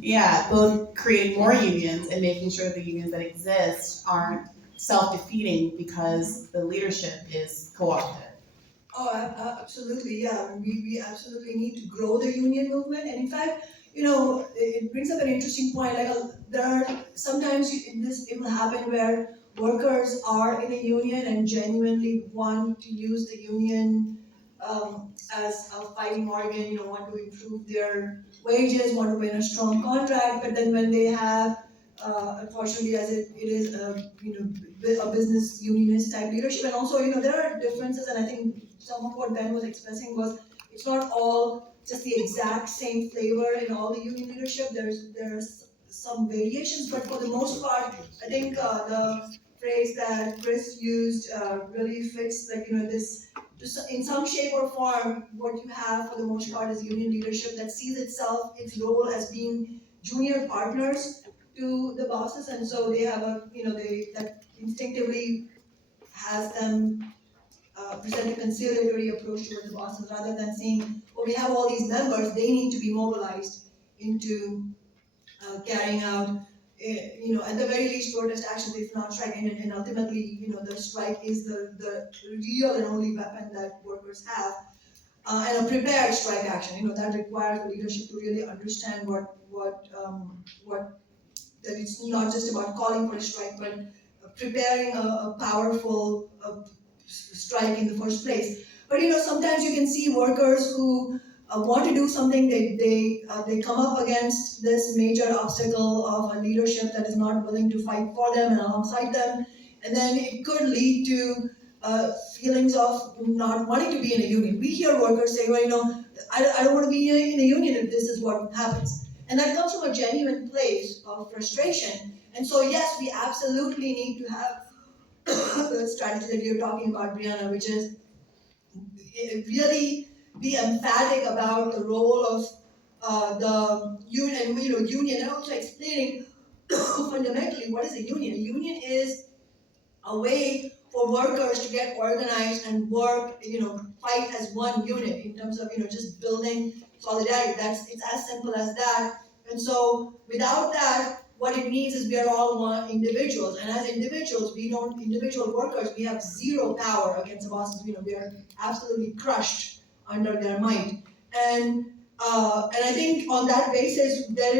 Yeah, both creating more unions and making sure the unions that exist aren't self-defeating because the leadership is co-opted. Oh, absolutely, yeah. We absolutely need to grow the union movement. And in fact, it brings up an interesting point. Like, there are sometimes it will happen where workers are in a union and genuinely want to use the union as a fighting organ, want to improve their wages, want to win a strong contract, but then when they have, unfortunately, as it is a business unionist type leadership, and also, there are differences, and I think some of what Ben was expressing was it's not all just the exact same flavor in all the union leadership. There's some variations, but for the most part, I think the phrase that Chris used really fits, like, this in some shape or form. What you have for the most part is union leadership that sees its role as being junior partners to the bosses, and so they have that instinctively has them present a conciliatory approach towards the bosses rather than saying, "Oh, we have all these members; they need to be mobilized into carrying out, at the very least, protest actions, if not strike." And ultimately, the strike is the real and only weapon that workers have, and a prepared strike action. That requires the leadership to really understand what that it's not just about calling for a strike, but preparing a powerful strike in the first place. But sometimes you can see workers who want to do something. They come up against this major obstacle of a leadership that is not willing to fight for them and alongside them, and then it could lead to feelings of not wanting to be in a union. We hear workers say, "Well, I don't want to be in a union if this is what happens," and that comes from a genuine place of frustration. And so, yes, we absolutely need to have the strategy that you're talking about, Brianna, which is really be emphatic about the role of the union, union, and also explaining fundamentally what is a union. A union is a way for workers to get organized and work, fight as one unit in terms of, just building solidarity. It's as simple as that. And so without that, what it means is we are all one individuals. And as individuals, individual workers, we have zero power against the bosses. We are absolutely crushed under their might. And I think on that basis, there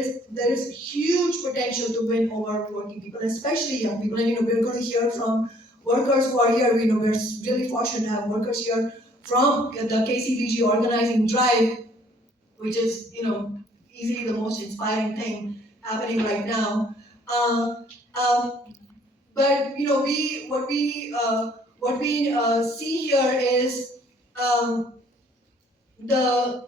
is huge potential to win over working people, especially young people. And we're going to hear from workers who are here. We're really fortunate to have workers here from the KCBG organizing drive, which is easily the most inspiring thing happening right now. Uh, um, but what we see here is um, the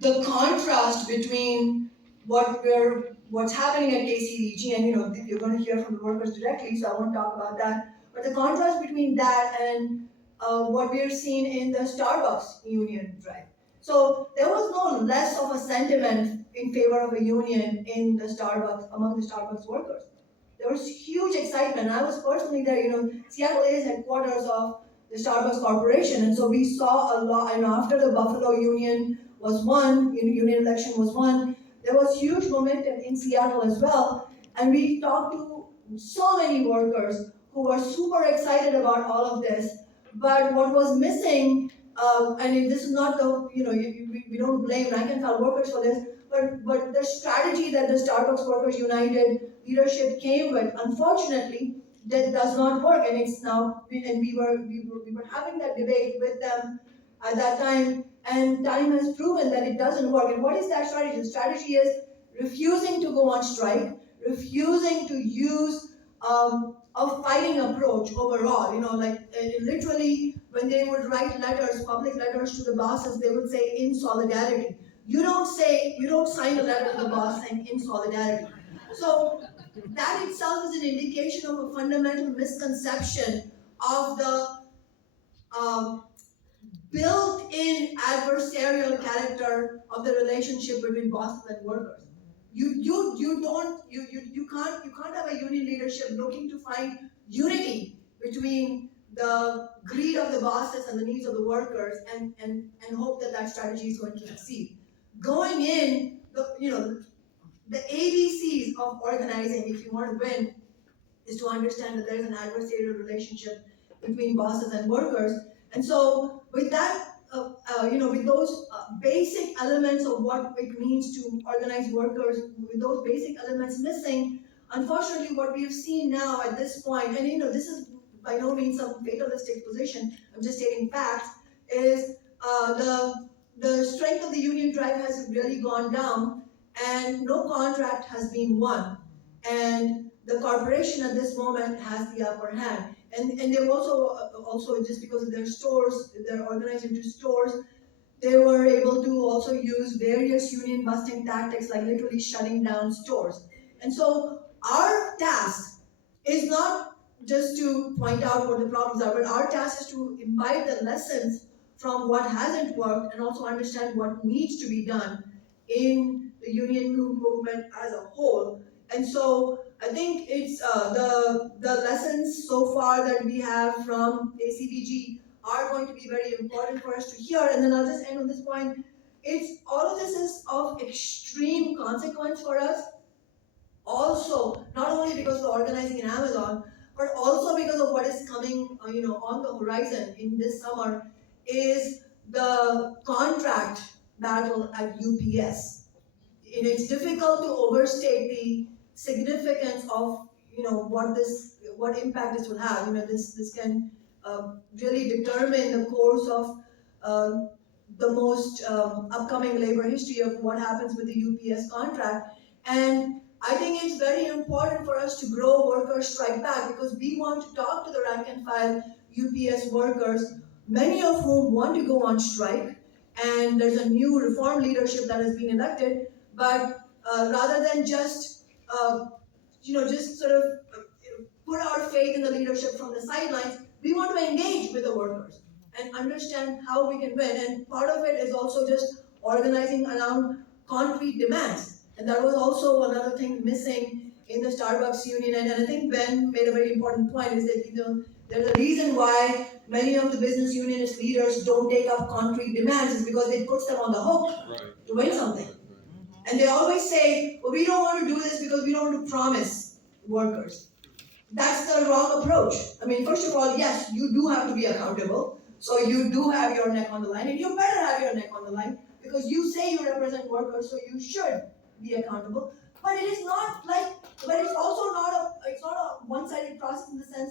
the contrast between what's happening at KCVG, and you're going to hear from the workers directly, so I won't talk about that. But the contrast between that and what we're seeing in the Starbucks union drive. So there was no less of a sentiment in favor of a union in the Starbucks among the Starbucks workers. There was huge excitement. I was personally there. Seattle is headquarters of the Starbucks Corporation, and so we saw a lot. And after the Buffalo Union was won, union election was won, there was huge momentum in Seattle as well. And we talked to so many workers who were super excited about all of this. But what was missing, and this is not the, we don't blame rank and file workers for this, but the strategy that the Starbucks Workers United leadership came with, unfortunately, that does not work. And it's now, and we were having that debate with them at that time, and time has proven that it doesn't work. And what is that strategy? The strategy is refusing to go on strike, refusing to use a fighting approach overall. Literally, when they would write letters, public letters to the bosses, they would say in solidarity. You don't sign a letter to the boss saying in solidarity. So that itself is an indication of a fundamental misconception of the um, built-in adversarial character of the relationship between bosses and workers. You can't have a union leadership looking to find unity between the greed of the bosses and the needs of the workers, and hope that strategy is going to succeed. Going in the ABCs of organizing, if you want to win, is to understand that there is an adversarial relationship between bosses and workers. And so, with that, with those basic elements of what it means to organize workers, with those basic elements missing, unfortunately, what we have seen now at this point, and this is by no means some fatalistic position, I'm just stating facts, is the strength of the union drive has really gone down, and no contract has been won. And the corporation at this moment has the upper hand. And they've also just because of their stores, they're organized into stores, they were able to also use various union busting tactics like literally shutting down stores. And so our task is not just to point out what the problems are, but our task is to imbibe the lessons from what hasn't worked and also understand what needs to be done in the union movement as a whole. And so I think it's the lessons so far that we have from ACBG are going to be very important for us to hear. And then I'll just end on this point. It's all of this is of extreme consequence for us. Also, not only because of the organizing in Amazon, but also because of what is coming, on the horizon in this summer, is the contract battle at UPS. It's difficult to overstate the significance of what impact this will have. This can really determine the course of the most upcoming labor history of what happens with the UPS contract. And I think it's very important for us to grow workers strike back, because we want to talk to the rank and file UPS workers, many of whom want to go on strike. And there's a new reform leadership that has been elected, but rather than just just sort of put our faith in the leadership from the sidelines, we want to engage with the workers and understand how we can win. And part of it is also just organizing around concrete demands. And that was also another thing missing in the Starbucks union. And I think Ben made a very important point, is that there's a reason why many of the business unionist leaders don't take up concrete demands, is because it puts them on the hook to win something. And they always say, well, we don't want to do this because we don't want to promise workers. That's the wrong approach. I mean, first of all, yes, you do have to be accountable. So you do have your neck on the line, and you better have your neck on the line, because you say you represent workers, so you should be accountable. But it's also not a one-sided process, in the sense that